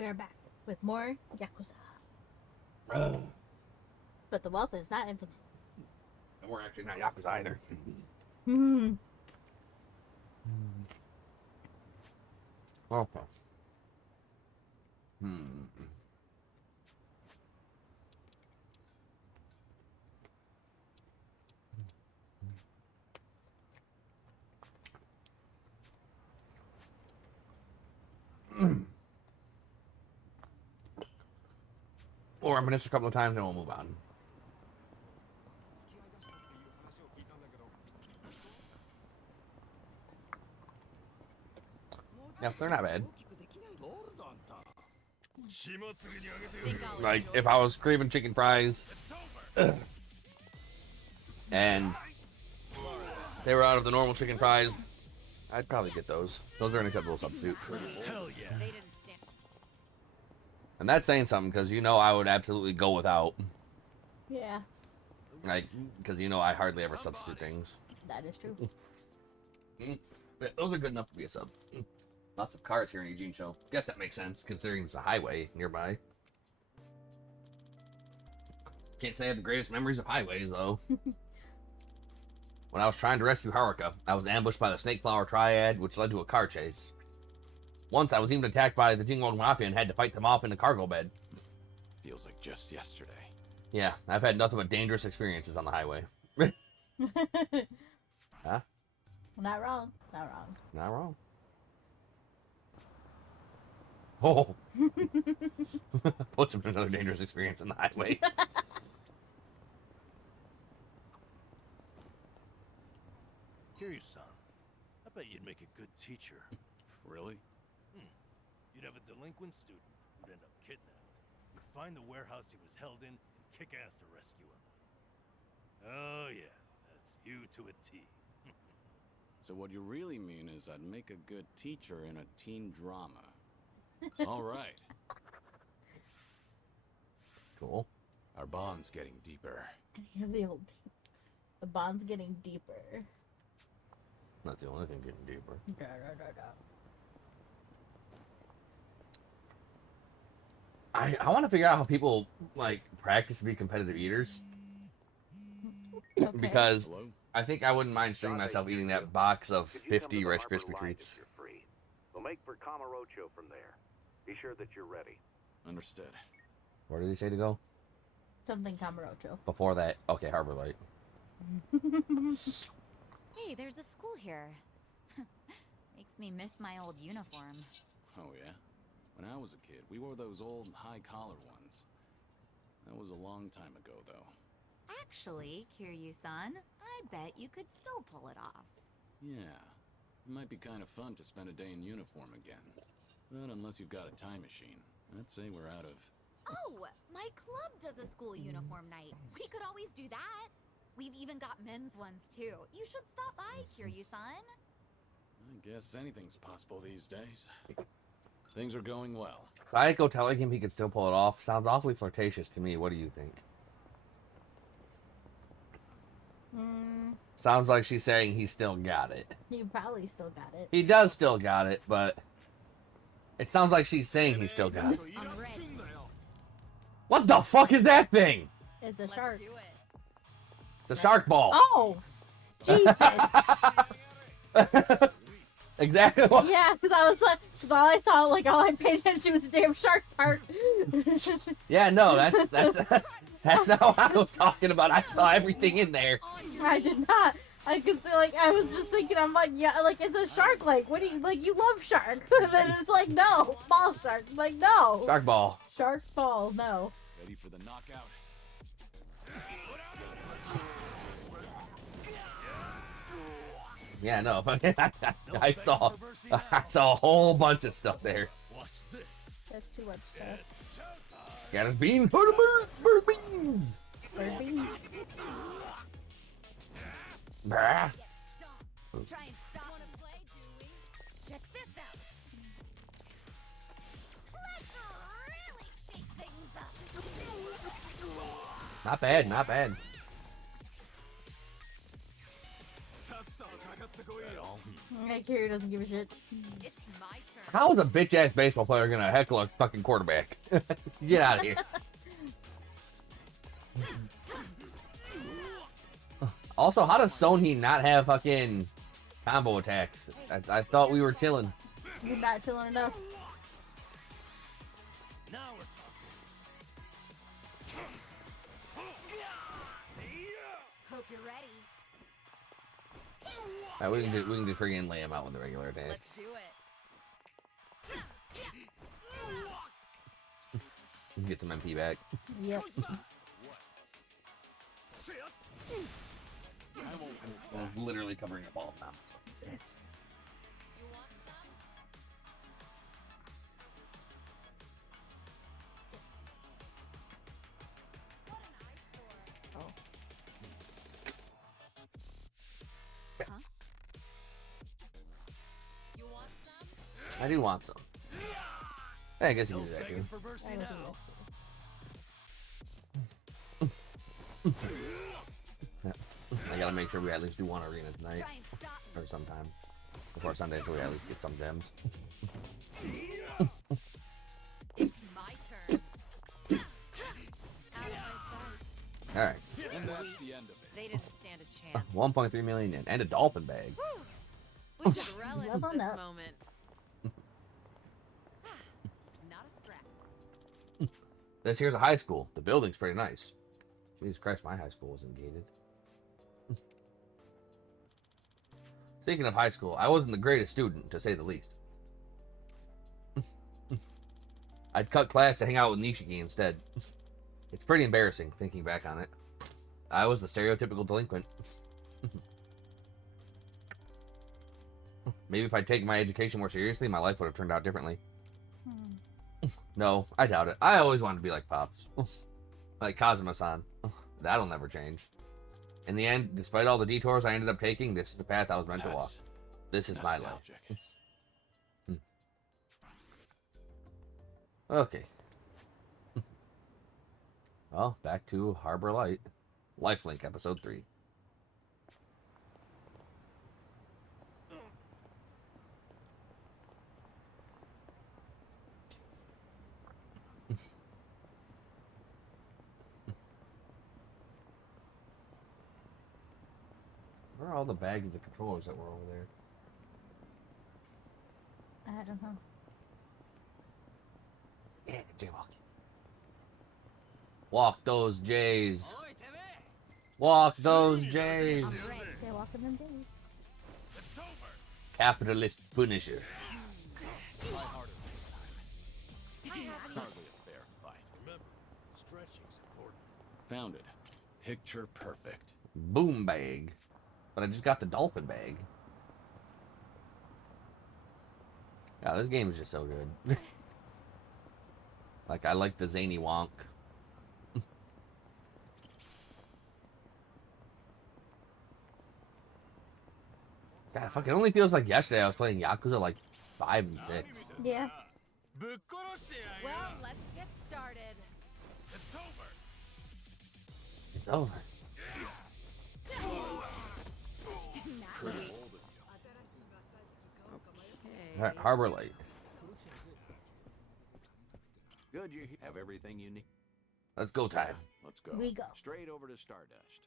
We are back with more Yakuza. And But the wealth is not infinite. we're actually not Yakuza either. Hmm. Okay. We'll reminisce a couple of times and we'll move on. Yeah, they're not bad. Like, if I was craving chicken fries and they were out of the normal chicken fries, I'd probably get those. Those are an acceptable substitute. Hell yeah. They didn't stand. And that's saying something, because you know I would absolutely go without. Yeah, Like, because you know I hardly ever substitute things. that is true. But those are good enough to be a sub. Lots of cars here in Eugene Show. Guess that makes sense, considering it's a highway nearby. Can't say I have the greatest memories of highways, though. When I was trying to rescue Haruka, I was ambushed by the Snake Flower Triad, which led to a car chase. Once I was even attacked by the Jingle Mafia and had to fight them off in a cargo bed. Feels like just yesterday. Yeah, I've had nothing but dangerous experiences on the highway. Huh? Not wrong. Not wrong. Not wrong. Oh! Puts him in another dangerous experience on the highway. Kiryu-san, I bet you'd make a good teacher. Really? You'd have a delinquent student who'd end up kidnapped. You'd find the warehouse he was held in and kick ass to rescue him. Oh yeah, that's you to a T. So what you really mean is I'd make a good teacher in a teen drama. All right. Cool. Our bond's getting deeper. And you have the old. The bond's getting deeper. Not the only thing getting deeper. Da, da, da, da. I want to figure out how people, like, practice to be competitive eaters. Okay. Because Hello? I think I wouldn't mind stringing myself eating that box of 50 Rice Krispie treats. You're free. We'll make for Kamurocho from there. Be sure that you're ready. Understood. Where did he say to go? Something Kamurocho. Before that, okay, Harbor Light. Hey, there's a school here. Makes me miss my old uniform. Oh yeah? When I was a kid, we wore those old high-collar ones. That was a long time ago, though. Actually, Kiryu-san, I bet you could still pull it off. Yeah. It might be kind of fun to spend a day in uniform again. But unless you've got a time machine, I'd say we're out of... Oh, my club does a school uniform night. We could always do that. We've even got men's ones too. You should stop by, Kiryu-san. I guess anything's possible these days. Things are going well. Sayako telling him he could still pull it off sounds awfully flirtatious to me. What do you think? Sounds like she's saying he still got it. You probably still got it. He does still got it, but it sounds like she's saying he still got it. I'm ready. What the fuck is that thing? It's a Let's shark. do it. It's a shark ball. Oh! Jesus! Exactly. What? Yeah, because I was like, because all I saw, like, all I paid attention was the damn shark part. Yeah, no, that's that's not what I was talking about. I saw everything in there. I did not. I could feel like I was just thinking. I'm like, yeah, like it's a shark. Like, what do you like? You love shark. And then it's like, no, ball shark. Like, no, Shark ball. shark ball. No. Ready for the knockout? Yeah, no. I saw a whole bunch of stuff there. Watch this. That's too much stuff. Got his beans for the birds. Bird beans. Bird beans. Brah. Try and stop. Wanna play, do we? Check this out. Let's really shake things up. Not bad. Not bad. Yeah, Kiri doesn't give a shit. It's my turn. How is a bitch ass baseball player gonna heckle a fucking quarterback? Get out of here. Also, how does Sonhee not have fucking combo attacks? I thought we were chilling. You're not chilling enough. Now we're Hope you're ready. Alright, we can just freaking lay him out with the regular attack. Let's do it. We can get some MP back. Yep. I was literally covering up all of them. You want some? What an eyesore. Oh. Huh? You want some? I do want some. Hey, I guess you no can do that begging too. for mercy I was now. I gotta make sure we at least do one arena tonight Try and stop me. or sometime before Sunday, so we at least get some gems. It's my turn. Out of my sight. All right, And that's the end of it. They didn't stand a chance. 1.3 million yen and a dolphin bag. We should relish Level this up. moment. Not a scrap. This here's a high school. The building's pretty nice. Jesus Christ, my high school wasn't gated. Speaking of high school, I wasn't the greatest student, to say the least. I'd cut class to hang out with Nishiki instead. It's pretty embarrassing, thinking back on it. I was the stereotypical delinquent. Maybe if I'd taken my education more seriously, my life would have turned out differently. No, I doubt it. I always wanted to be like Pops. Like Kazuma-san. That'll never change. In the end, despite all the detours I ended up taking, this is the path I was meant to walk. That's This is my life. nostalgic. Okay. Well, back to Harbor Light. Lifelink, Episode 3. Where are all the bags of the controllers that were over there? I don't know. Yeah, jaywalk. Walk those J's. Walk those J's. I'm ready. They're walking them days. It's over. Capitalist Punisher. Hardly a fair fight. Remember, stretching's important. Found it. Picture perfect. Boom bag. But I just got the dolphin bag. Yeah, this game is just so good. Like, I like the zany wonk. God, it fucking only feels like yesterday I was playing Yakuza like 5 and 6. Yeah. Well, let's get started. It's over. It's over. Pretty Naturally. bold of you. Alright, Harbor Light. Good, you have everything you need. Let's go time. Let's go. We go. Straight over to Stardust.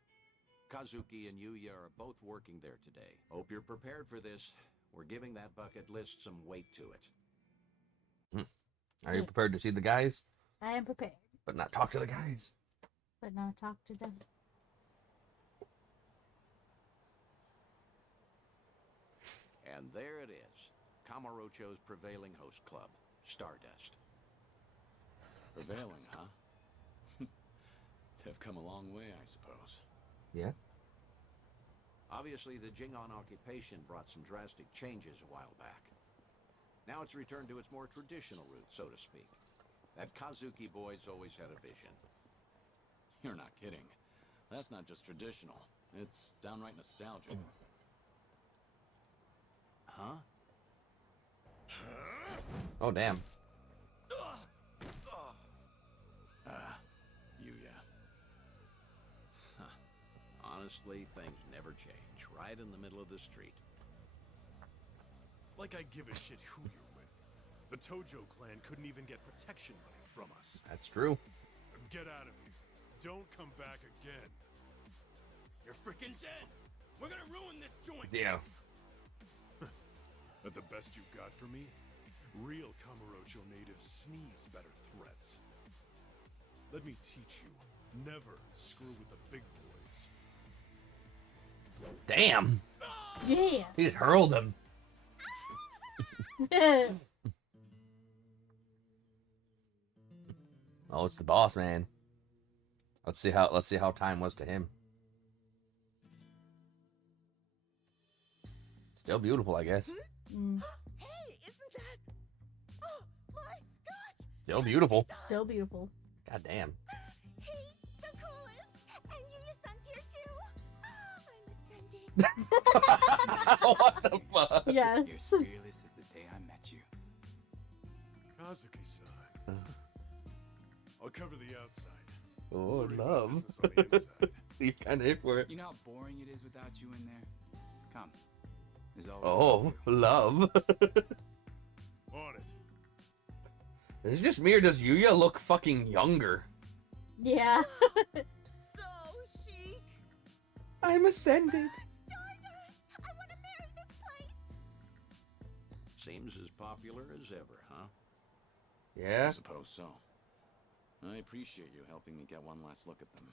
Kazuki and Yuya are both working there today. Hope you're prepared for this. We're giving that bucket list some weight to it. Are you prepared to see the guys? I am prepared, But not talk to the guys. but not talk to them. And there it is. Kamurocho's prevailing host club, Stardust. Prevailing, huh? They've come a long way, I suppose. Yeah? Obviously, the Jingon occupation brought some drastic changes a while back. Now it's returned to its more traditional roots, so to speak. That Kazuki boy's always had a vision. You're not kidding. That's not just traditional. It's downright nostalgic. Huh? Oh, damn. Yuya. Honestly, things never change. Right in the middle of the street. Like I give a shit who you're with. The Tojo clan couldn't even get protection money from us. That's true. Get out of here. Don't come back again. You're freaking dead. We're gonna ruin this joint. Yeah. That the best you got for me? Real Kamurocho natives sneeze better threats. Let me teach you. Never screw with the big boys. Damn. Yeah. He just hurled him. Oh, it's the boss man. Let's see how time was to him. Still beautiful, I guess. Mm. Hey, isn't that? Oh my gosh! Still beautiful. So beautiful. God damn. He's the coolest, and Yuya-san's here too. I'm ascending. What the fuck? You're Yes. as fearless as the day I met you. Kazuki-san. I'll cover the outside. Oh, What do you love. business on the inside? You kind of hit for it. You know how boring it is without you in there? Come. There's always Oh, love. On it. Is it just me or does Yuya look fucking younger? Yeah. So chic. I'm ascended. Stardust! I want to marry this place. Seems as popular as ever, huh? I Yeah. suppose so. I appreciate you helping me get one last look at them.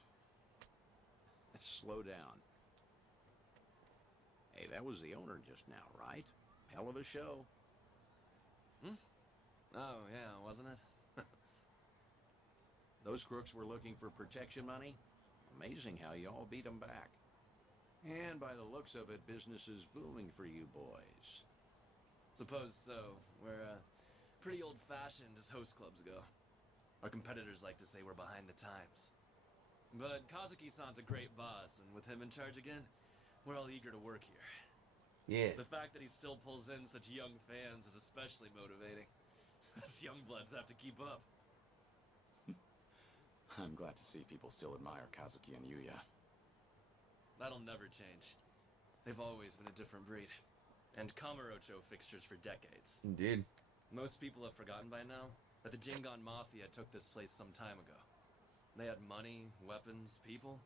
Slow down. Hey, that was the owner just now, right? Hell of a show. Oh, yeah, wasn't it? Those crooks were looking for protection money. Amazing how you all beat them back. And by the looks of it, business is booming for you boys. Suppose so. We're pretty old-fashioned as host clubs go. Our competitors like to say we're behind the times. But Kazuki-san's a great boss, and with him in charge again, we're all eager to work here. Yeah. The fact that he still pulls in such young fans is especially motivating. Us young bloods have to keep up. I'm glad to see people still admire Kazuki and Yuya. That'll never change. They've always been a different breed. And Kamurocho fixtures for decades. Indeed. Most people have forgotten by now that the Jingon Mafia took this place some time ago. They had money, weapons, people.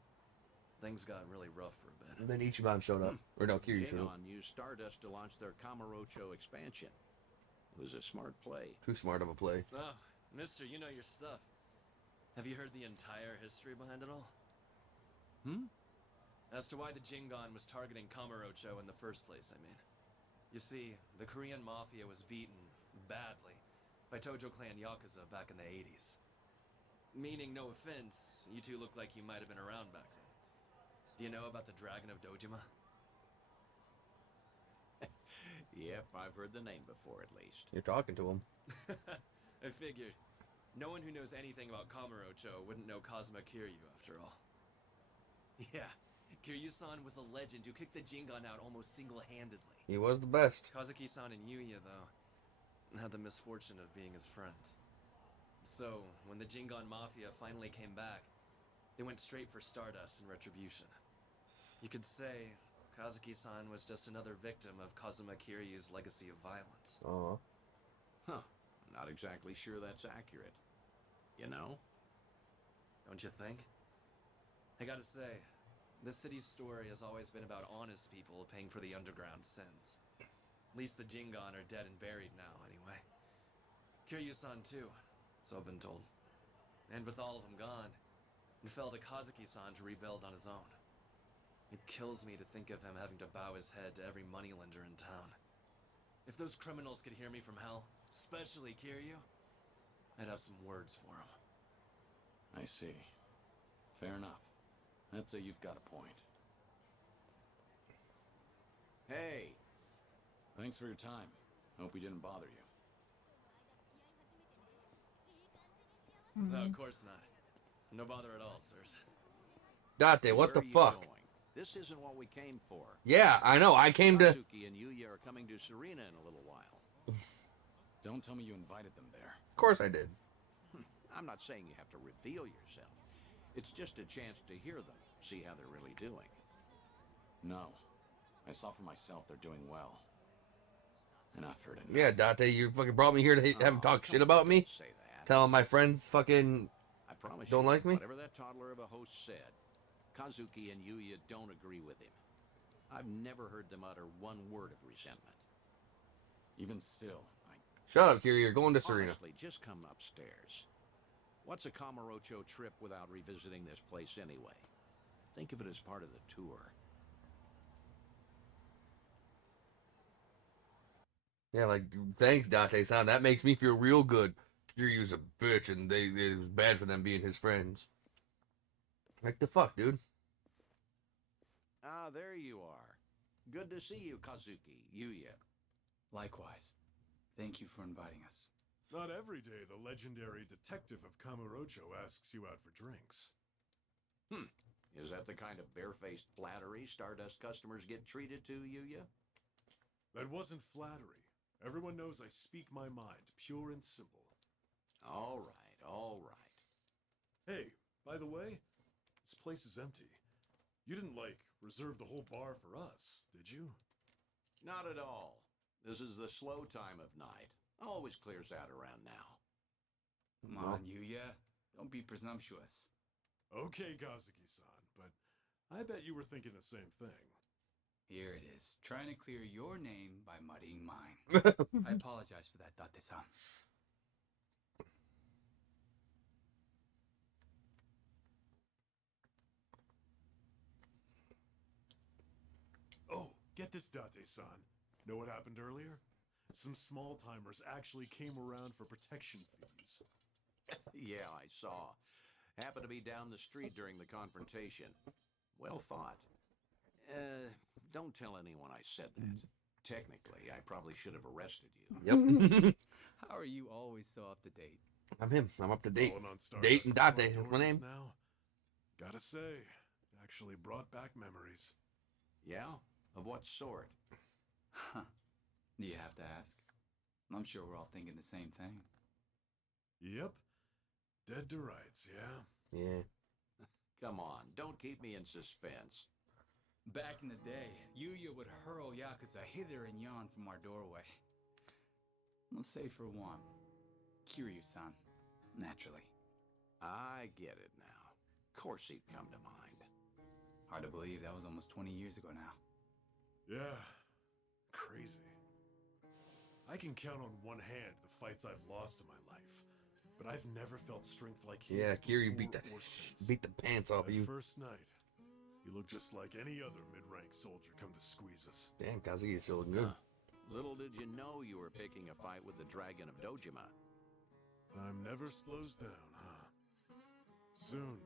Things got really rough for a bit. And then Ichiban showed up. Or no, Kiryu showed up. Jingon used Stardust to launch their Kamurocho expansion. It was a smart play. Too smart of a play. Oh, mister, you know your stuff. Have you heard the entire history behind it all? As to why the Jingon was targeting Kamurocho in the first place, I mean. You see, the Korean Mafia was beaten, badly, by Tojo Clan Yakuza back in the 80s. Meaning, no offense, you two look like you might have been around back then. Do you know about the Dragon of Dojima? Yep, I've heard the name before at least. You're talking to him. I figured. No one who knows anything about Kamurocho wouldn't know Kazuma Kiryu, after all. Yeah, Kiryu-san was a legend who kicked the Jingon out almost single-handedly. He was the best. Kazuki-san and Yuya, though, had the misfortune of being his friends. So, when the Jingon Mafia finally came back, they went straight for Stardust and Retribution. You could say Kazuki-san was just another victim of Kazuma Kiryu's legacy of violence. Oh. Huh. Not exactly sure that's accurate. You know? Don't you think? I gotta say, this city's story has always been about honest people paying for the underground sins. At least the Jingon are dead and buried now, anyway. Kiryu-san too, so I've been told. And with all of them gone, it fell to Kazuki-san to rebuild on his own. It kills me to think of him having to bow his head to every moneylender in town. If those criminals could hear me from hell, especially Kiryu, I'd have some words for him. I see. Fair enough. I'd say you've got a point. Hey, Thanks for your time. Hope we didn't bother you. No, of course not. No bother at all, sirs. Date, what where the are you fuck? going? This isn't what we came for. Yeah, I know. I came to. Kazuki and Yuya are coming to Serena in a little while. Don't tell me you invited them there. Of course I did. I'm not saying you have to reveal yourself. It's just a chance to hear them, see how they're really doing. No. I saw for myself they're doing well. and I've heard enough. Yeah, Dante, you fucking brought me here to have him talk shit about me? Say that. Telling my friends fucking I promise don't you, like me? whatever that toddler of a host said, Kazuki and Yuya don't agree with him. I've never heard them utter one word of resentment. Even still, Shut up, Kiri. You're going to Serena. Honestly, just come upstairs. What's a Kamurocho trip without revisiting this place anyway? Think of it as part of the tour. Yeah, like, thanks, Dante-san. That makes me feel real good. Kiryu's a bitch, and it was bad for them being his friends. Like, the fuck, dude? Ah, there you are. Good to see you, Kazuki, Yuya. Likewise. Thank you for inviting us. Not every day the legendary detective of Kamurocho asks you out for drinks. Is that the kind of barefaced flattery Stardust customers get treated to, Yuya? That wasn't flattery. Everyone knows I speak my mind, pure and simple. All right, all right. Hey, by the way, this place is empty. You didn't, like, reserve the whole bar for us, did you? Not at all. This is the slow time of night. Always clears out around now. Come on, Yuya. Don't be presumptuous. Okay, Kazuki-san, but I bet you were thinking the same thing. Here it is, trying to clear your name by muddying mine. I apologize for that, Date-san. Oh, get this, Date-san. Know what happened earlier? Some small-timers actually came around for protection fees. Yeah, I saw. Happened to be down the street during the confrontation. Well fought. Don't tell anyone I said that. Technically, I probably should have arrested you. Yep. How are you always so up to date? I'm him. I'm up to date. Calling on Stardust Date and front Date. door That's my name. just Now, gotta say, actually brought back memories. Yeah? Of what sort? Huh. Do you have to ask? I'm sure we're all thinking the same thing. Yep. Dead to rights, yeah? Yeah. Come on, don't keep me in suspense. Back in the day, Yuya would hurl Yakuza hither and yon from our doorway. Let's say for one, Kiryu-san, naturally. I get it now. Of course he'd come to mind. Hard to believe that was almost 20 years ago now. Yeah. Crazy. I can count on one hand the fights I've lost in my life, but I've never felt strength like his. Yeah, Kiryu before or since. beat the pants off of That you. first night, he looked just like any other mid-rank soldier come to squeeze us. Damn, Kazuki is feeling good. Little did you know you were picking a fight with the Dragon of Dojima. Time never slows down, huh? Soon,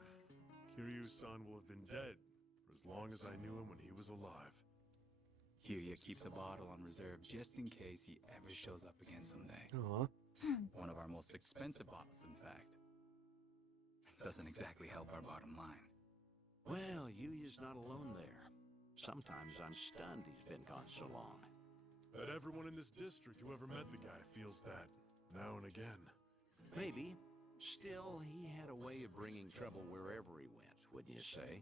Kiryu-san will have been dead for as long as I knew him when he was alive. Yuya keeps a bottle on reserve just in case he ever shows up again someday. Aw. One of our most expensive bottles, in fact. Doesn't exactly help our bottom line. Well, Yuya's not alone there. Sometimes I'm stunned he's been gone so long. Bet everyone in this district who ever met the guy feels that, now and again. Maybe. Still, he had a way of bringing trouble wherever he went, wouldn't you say?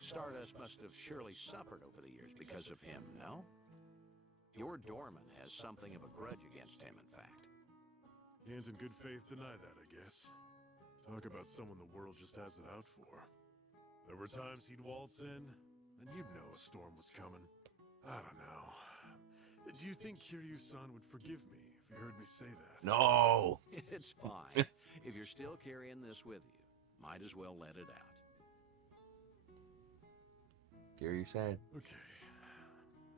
Stardust must have surely suffered over the years because of him, no? Your doorman has something of a grudge against him, in fact. Can't in good faith deny that, I guess. Talk about someone the world just has it out for. There were times he'd waltz in, and you'd know a storm was coming. I don't know. Do you think Kiryu-san would forgive me if he heard me say that? No. It's fine. If you're still carrying this with you, might as well let it out. Kiryu sad. Okay.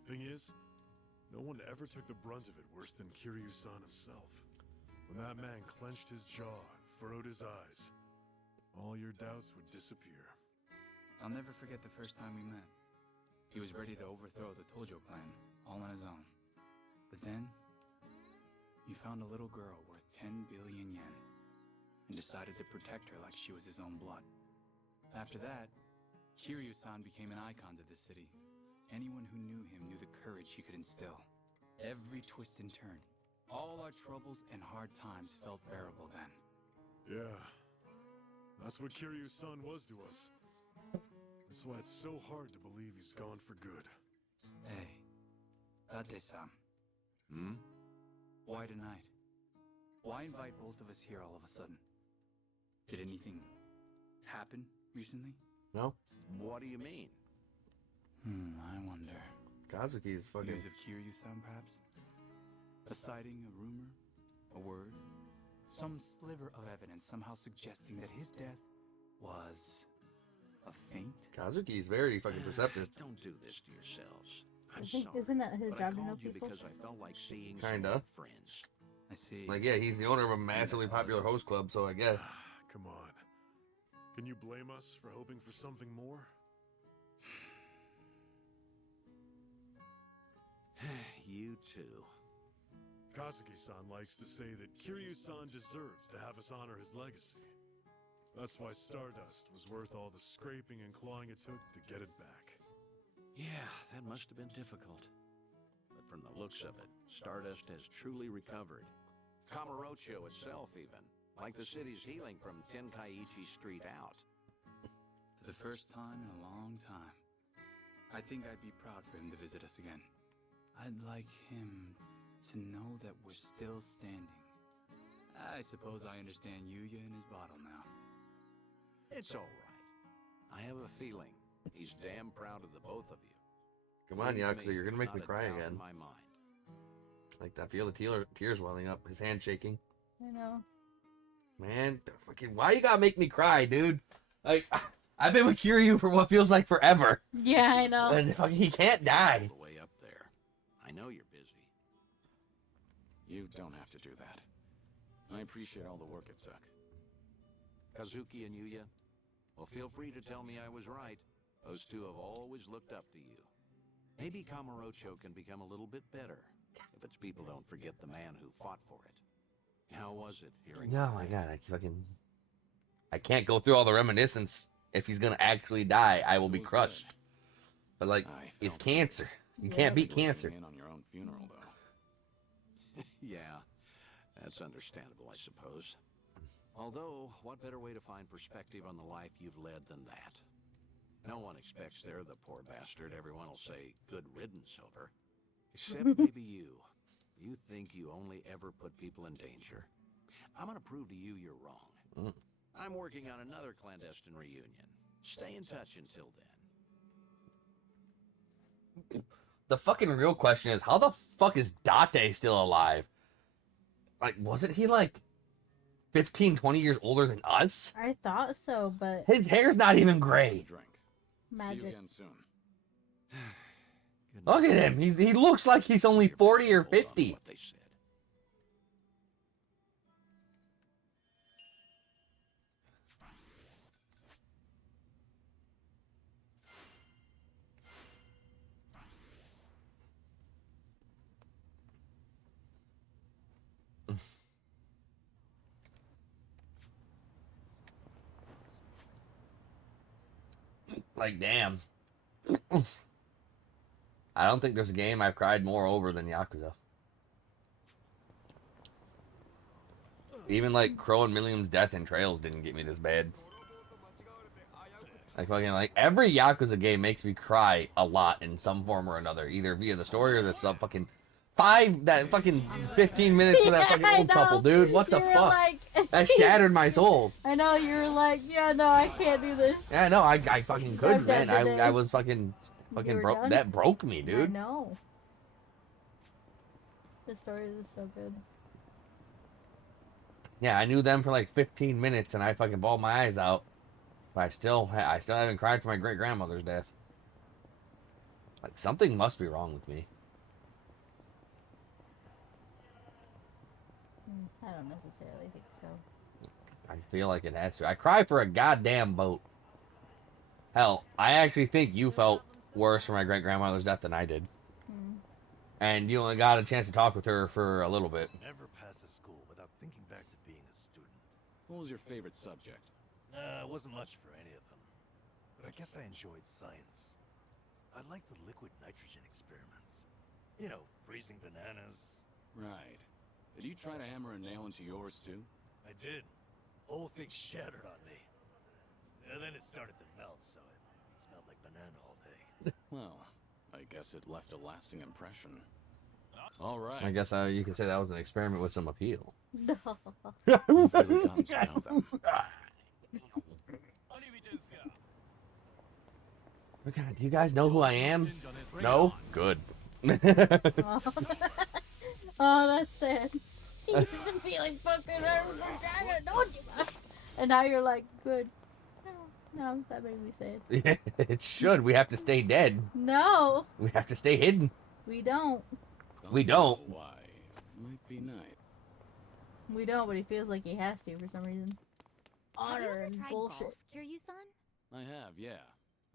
Thing is, no one ever took the brunt of it worse than Kiryu-san himself. When that man clenched his jaw and furrowed his eyes, all your doubts would disappear. I'll never forget the first time we met. He was ready to overthrow the Tojo clan, all on his own. But then, he found a little girl worth 10 billion yen, and decided to protect her like she was his own blood. After that, Kiryu-san became an icon to the city. Anyone who knew him knew the courage he could instill. Every twist and turn, all our troubles and hard times felt bearable then. Yeah. That's what Kiryu-san was to us. That's why it's so hard to believe he's gone for good. Hey, Date-san. Hmm? Why tonight? Why invite both of us here all of a sudden? Did anything happen recently? No? What do you mean? I wonder. Kazuki's fucking... News of Kiryu-san, perhaps? A sighting, a rumor, a word? Some sliver of evidence somehow suggesting that his death was a feint? Kazuki's very fucking perceptive. Don't do this to yourselves. I I'm think, sorry, isn't that his but job I to know called you people? because I felt like seeing some Kinda. old friends. I see. Like, yeah, he's the owner of a massively popular host club, so I guess. Come on. Can you blame us for hoping for something more? You too. Kazuki-san likes to say that Kiryu-san deserves to have us honor his legacy. That's why Stardust was worth all the scraping and clawing it took to get it back. Yeah, that must have been difficult. But from the looks of it, Stardust has truly recovered. Kamurocho itself even, like the city's healing from Tenkaichi Street out. For the first time in a long time, I think I'd be proud for him to visit us again. I'd like him to know that we're still standing. I suppose I understand Yuya and his bottle now. It's all right. I have a feeling he's damn proud of the both of you. Come on, Believe Yakuza, you're gonna make me there's cry not a doubt again. in my mind. Like, I feel the tears welling up, his hand shaking. I know. Man, fucking, why you gotta make me cry, dude? Like, I've been with Kiryu for what feels like forever. Yeah, I know. And fucking, he can't die. All the way up there. I know you're busy. You don't have to do that. I appreciate all the work it took. Kazuki and Yuya, well, feel free to tell me I was right. Those two have always looked up to you. Maybe Kamurocho can become a little bit better if its people don't forget the man who fought for it. How was it hearing? Oh my god, I can't go through all the reminiscence. If he's gonna actually die, I will be crushed. But like, it's cancer. You can't beat cancer. In on your own funeral, though. Yeah, that's understandable, I suppose. Although, what better way to find perspective on the life you've led than that? No one expects they're the poor bastard everyone will say good riddance over. Except maybe you. You think you only ever put people in danger. I'm gonna prove to you you're wrong. I'm working on another clandestine reunion. Stay in touch until then. The fucking real question is, how the fuck is Date still alive? Like, wasn't he like 15, 20 years older than us? I thought so, but His hair's not even gray. Drink. See magic. you again soon. Look at him. He looks like he's only 40 or 50. What they said. Like, damn. I don't think there's a game I've cried more over than Yakuza. Even like Crow and Millium's death in Trails didn't get me this bad. Like fucking like every Yakuza game makes me cry a lot in some form or another, either via the story or the sub fucking 15 minutes for that fucking I old know. couple, dude. What the You were fuck? like- That shattered my soul. I know, you were like, yeah, no, I can't do this. Yeah, no, I fucking couldn't, done man. today. I was fucking You were broke. done? That broke me, I dude. know. The story is so good. Yeah, I knew them for like 15 minutes, and I fucking bawled my eyes out. But I still haven't cried for my great grandmother's death. Like something must be wrong with me. I don't necessarily think so. I feel like it has to. I cry for a goddamn boat. Hell, I actually think you felt worse for my great grandmother's death than I did. And you only got a chance to talk with her for a little bit. Never pass a school without thinking back to being a student. What was your favorite subject? It wasn't much for any of them. But I guess I enjoyed science. I liked the liquid nitrogen experiments. You know, freezing bananas. Right. Did you try to hammer a nail into yours, too? I did. Whole thing shattered on me. And then it started to melt, so it smelled like banana all day. Well, I guess it left a lasting impression. All right. I guess you could say that was an experiment with some appeal. No. Really comes to know them. God, do you guys know who I am? No? Good. Oh, oh, that's sad. He used to be like fucking I don't know you guys. And now you're like, good. No, that made me sad. It should. We have to stay dead. No, We have to stay hidden. we don't. We don't. Why? Might be nice. We don't, but he feels like he has to for some reason. Have you Honor ever and tried bullshit. golf, Kiryu-san? I have, yeah.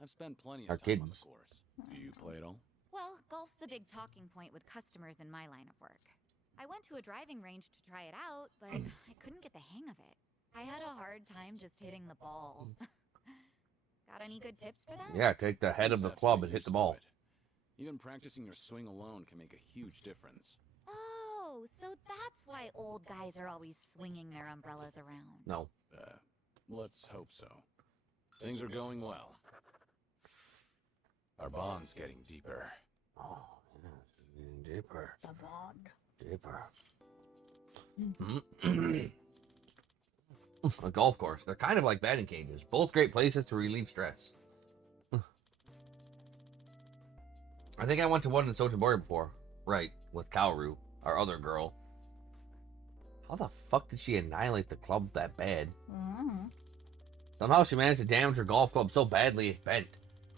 I've spent plenty of Our time on the kids. course. Do you play it all? Well, golf's a big talking point with customers in my line of work. I went to a driving range to try it out, but I couldn't get the hang of it. I had a hard time just hitting the ball. Got any good tips for that? Yeah, take the head of the Just have to club get and hit used the to ball. it. Even practicing your swing alone can make a huge difference. Oh, so that's why old guys are always swinging their umbrellas around. No. Let's hope so. Things are going well. Our bond's getting deeper. Oh, yeah. Deeper. The bond. Deeper. A golf course. They're kind of like batting cages. Both great places to relieve stress. I think I went to one in Sotenborg before. Right, with Kaoru, our other girl. How the fuck did she annihilate the club that bad? Somehow she managed to damage her golf club so badly it bent.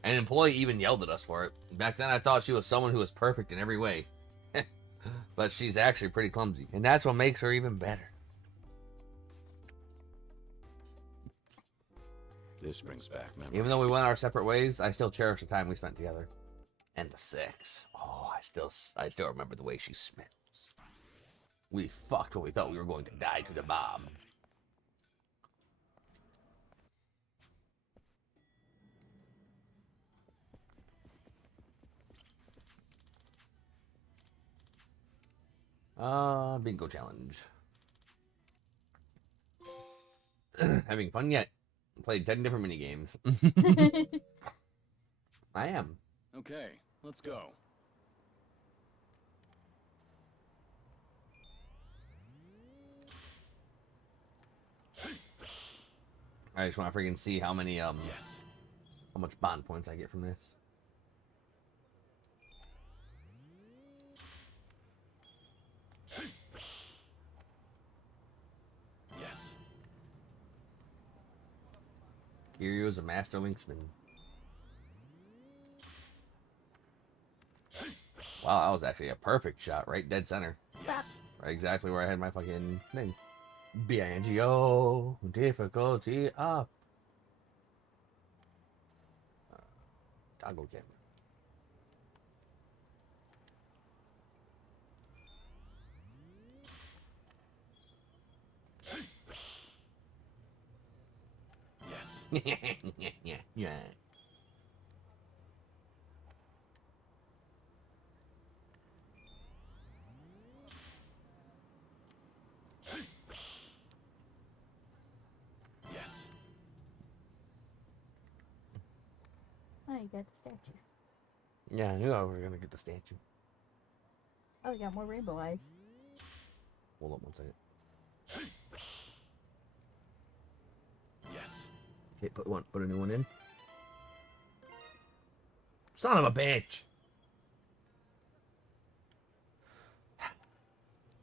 An employee even yelled at us for it. Back then I thought she was someone who was perfect in every way. But she's actually pretty clumsy. And that's what makes her even better. This brings back memories. Even though we went our separate ways, I still cherish the time we spent together. And the sex. Oh, I still remember the way she smells. We fucked when we thought we were going to die to the mob. Bingo challenge. Having fun yet? Played 10 different mini games. I am. Okay, let's go. I just want to freaking see how many how much bond points I get from this. Yes. Kiryu is a master linksman. Wow, that was actually a perfect shot, right dead center. Yes. Right exactly where I had my fucking thing. Banjo, difficulty up. Toggle camera. Yes. Yeah. Yes. Oh, you got the statue. Yeah, I knew I was gonna get the statue. Oh, you got more rainbow eyes. Hold up one second. Yes. Okay, put a new one in. Son of a bitch!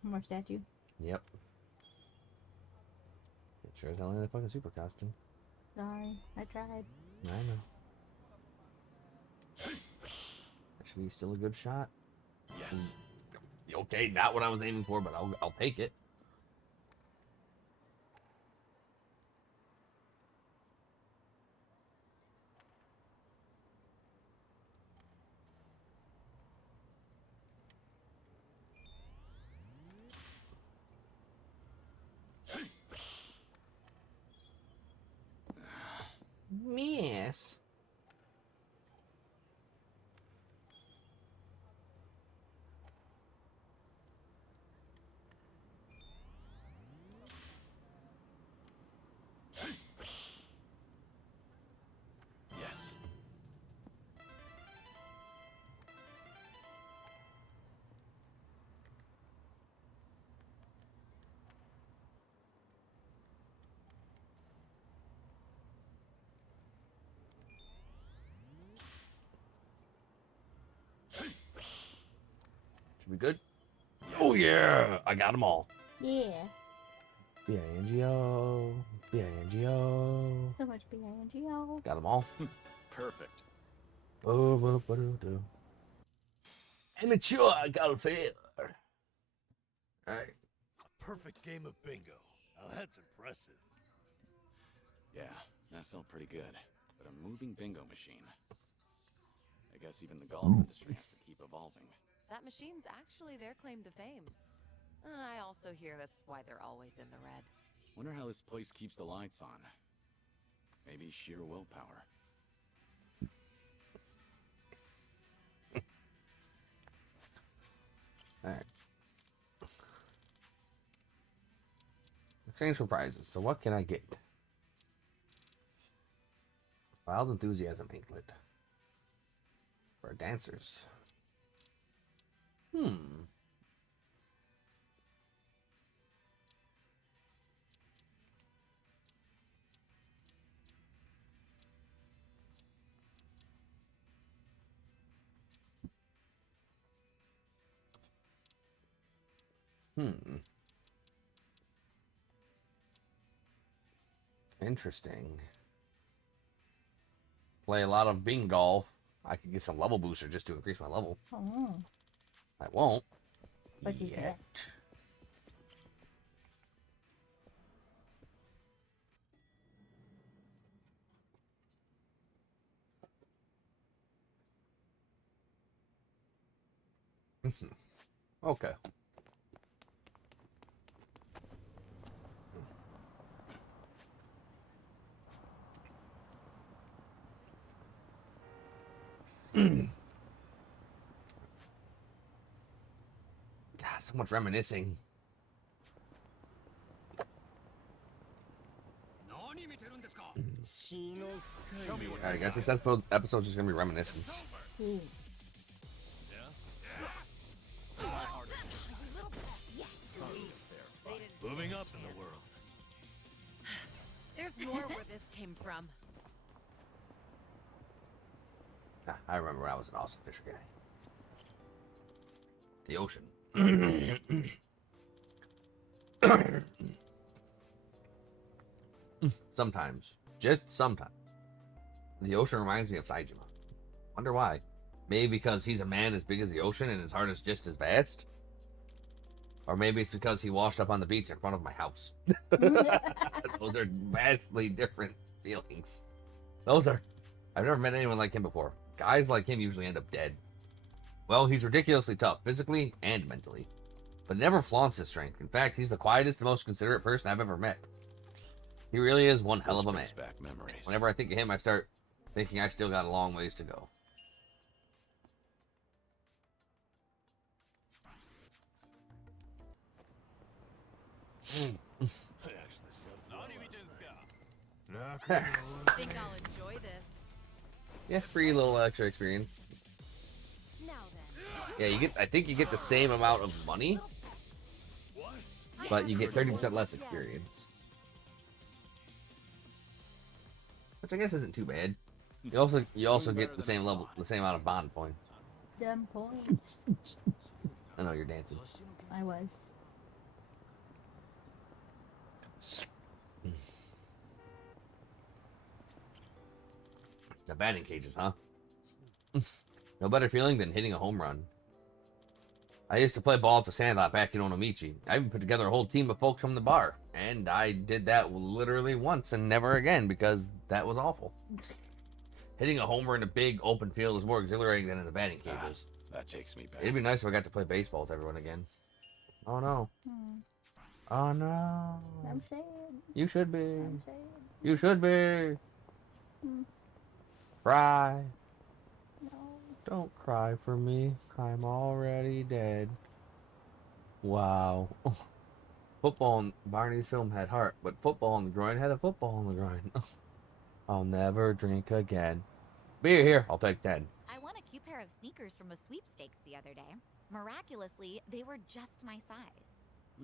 More statue. Yep. It sure as hell ain't a fucking super costume. Sorry, I tried. I know. That should be still a good shot. Yes. Okay, not what I was aiming for, but I'll take it. Miss. We good? Oh yeah, I got them all. Yeah. B-I-N-G-O, B-I-N-G-O. So much B-I-N-G-O. Got them all. Perfect. Amateur golfer. Alright. A perfect game of bingo. Now that's impressive. Yeah, that felt pretty good. But a moving bingo machine. I guess even the golf industry has to keep evolving. That machine's actually their claim to fame. I also hear that's why they're always in the red. Wonder how this place keeps the lights on. Maybe sheer willpower. Alright. Exchange for prizes. So what can I get? Wild enthusiasm anklet. For dancers. Interesting. Play a lot of Bing golf. I could get some level booster just to increase my level. Oh. I won't. But you yet. Okay. God, so much reminiscing. Alright, guys, this episode's just gonna be reminiscence. Moving up in the world. There's more where this came from. I remember when I was an awesome fisher guy. The ocean. Sometimes. Just sometimes. The ocean reminds me of Saijima. Wonder why. Maybe because he's a man as big as the ocean and his heart is just as vast? Or maybe it's because he washed up on the beach in front of my house. Those are vastly different feelings. I've never met anyone like him before. Guys like him usually end up dead. Well, he's ridiculously tough, physically and mentally. But never flaunts his strength. In fact, he's the quietest and most considerate person I've ever met. He really is one hell of a man. Back memories. Whenever I think of him, I start thinking I still got a long ways to go. Think I'll enjoy this. Yeah, free little extra experience. Now then. Yeah, you get. I think you get the same amount of money, but you get 30% less experience, which I guess isn't too bad. You also get the same level, the same amount of bond points. Dumb points. I know you're dancing. I was. The batting cages, huh? No better feeling than hitting a home run. I used to play ball at the Sandlot back in Onomichi. I even put together a whole team of folks from the bar. And I did that literally once and never again because that was awful. Hitting a homer in a big open field is more exhilarating than in the batting cages. That takes me back. It'd be nice if I got to play baseball with everyone again. Oh no. Oh no. I'm sad. You should be. I'm sad. You should be. Cry. No. Don't cry for me. I'm already dead. Wow. Football in Barney's film had heart, but football in the groin had a football in the groin. I'll never drink again. Beer here. I'll take 10. I won a cute pair of sneakers from a sweepstakes the other day. Miraculously, they were just my size.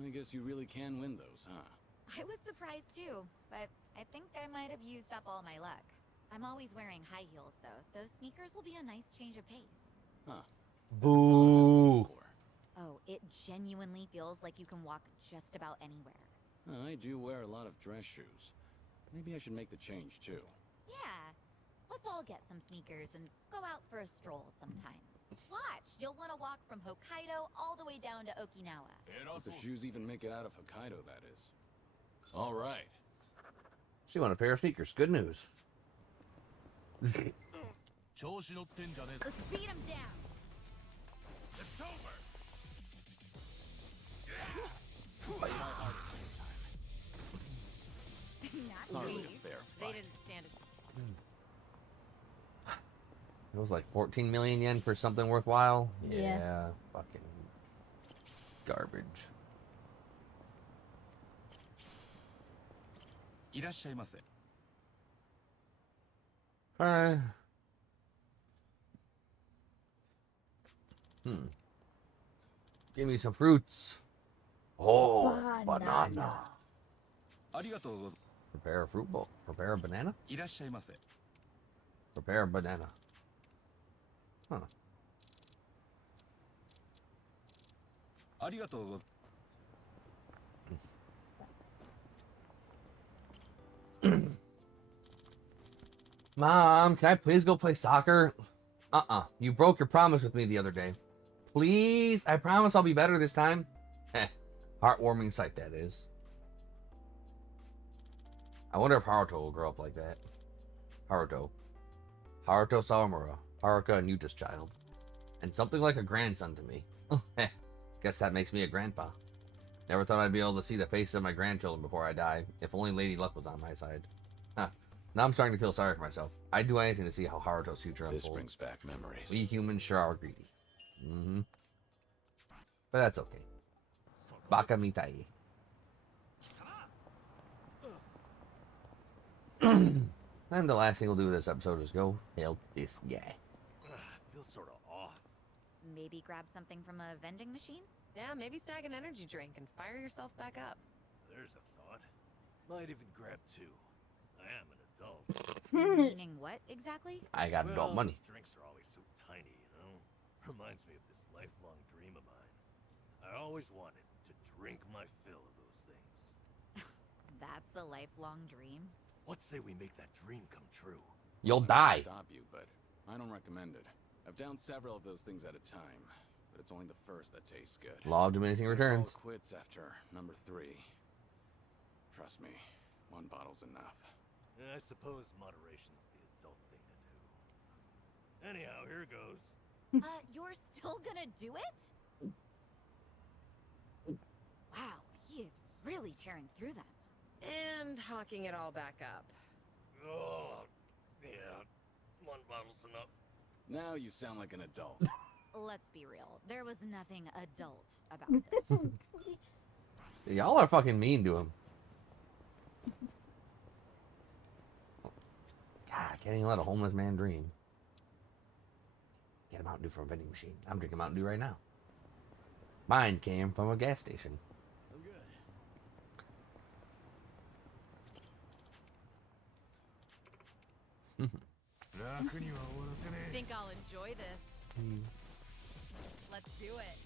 I guess you really can win those, huh? I was surprised too, but I think I might have used up all my luck. I'm always wearing high heels though, so sneakers will be a nice change of pace. Huh. Boo. Oh, it genuinely feels like you can walk just about anywhere. I do wear a lot of dress shoes. Maybe I should make the change too. Yeah. Let's all get some sneakers and go out for a stroll sometime. Watch, you'll want to walk from Hokkaido all the way down to Okinawa. If the shoes even make it out of Hokkaido, that is. All right. She won a pair of sneakers. Good news. Let's beat him down. It's over. Not Not really me. a fair They fight. didn't stand it. It was like 14 million yen for something worthwhile. Yeah. Fucking garbage. いらっしゃいませ。 Alright. Give me some fruits. Oh, banana. ありがとうござ Prepare a fruit bowl. Prepare a banana? いらっしゃいませ。 Prepare a banana. Huh. ありがとうござ Mom, can I please go play soccer? You broke your promise with me the other day. Please? I promise I'll be better this time. Heh. Heartwarming sight, that is. I wonder if Haruto will grow up like that. Haruto Sawamura. Haruka and Yuta's child. And something like a grandson to me. Heh. Guess that makes me a grandpa. Never thought I'd be able to see the faces of my grandchildren before I die. If only Lady Luck was on my side. Huh. Now I'm starting to feel sorry for myself. I'd do anything to see how Haruto's future unfolds. This brings back memories. We humans sure are greedy. But that's okay. Baka mitai. And the last thing we'll do with this episode is go help this guy. I feel sort of off. Maybe grab something from a vending machine? Yeah, maybe snag an energy drink and fire yourself back up. There's a thought. Might even grab two. I am an adult. Meaning what exactly? I got adult money. Those drinks are always so tiny, you know? Reminds me of this lifelong dream of mine. I always wanted to drink my fill of those things. That's a lifelong dream. Let's say we make that dream come true. You'll I die. don't Stop you, but I don't recommend it. I've downed several of those things at a time, but it's only the first that tastes good. Law of diminishing I'll returns. call it quits after number 3. Trust me, one bottle's enough. I suppose moderation's the adult thing to do. Anyhow, here goes. You're still gonna do it? Wow, he is really tearing through them. And hawking it all back up. Oh, yeah. One bottle's enough. Now you sound like an adult. Let's be real, there was nothing adult about this. Y'all are fucking mean to him. God, I can't even let a homeless man dream. Get a Mountain Dew from a vending machine. I'm drinking Mountain Dew right now. Mine came from a gas station. I'm good. Think I'll enjoy this. Let's do it.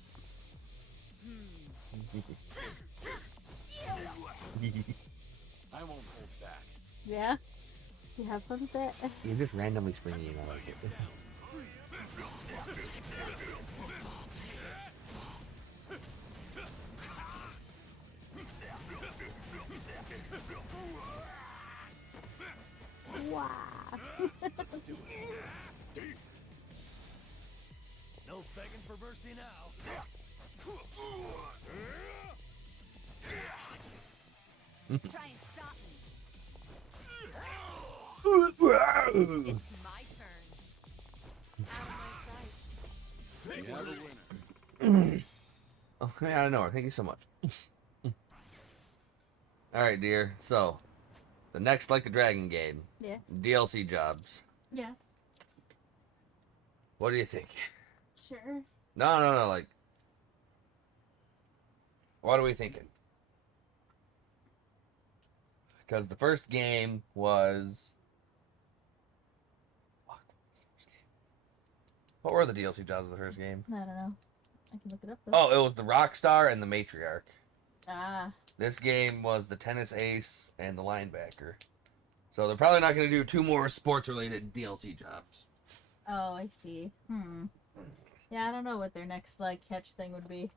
I won't hold back. Yeah. You have fun with that? You're just randomly springing out of it. Wow. No begging for mercy now. Try and stop me. It's my turn. Out of my sight. You have a winner. Oh, I don't know. Thank you so much. Alright, dear. So, the next Like a Dragon game. Yeah. DLC jobs. Yeah. What do you think? Sure. No, like... What are we thinking? Because the first game was... Fuck, what was the first game? What were the DLC jobs of the first game? I don't know. I can look it up. Though. Oh, it was the Rockstar and the Matriarch. Ah. This game was the tennis ace and the linebacker. So they're probably not going to do 2 more sports-related DLC jobs. Oh, I see. Yeah, I don't know what their next like catch thing would be.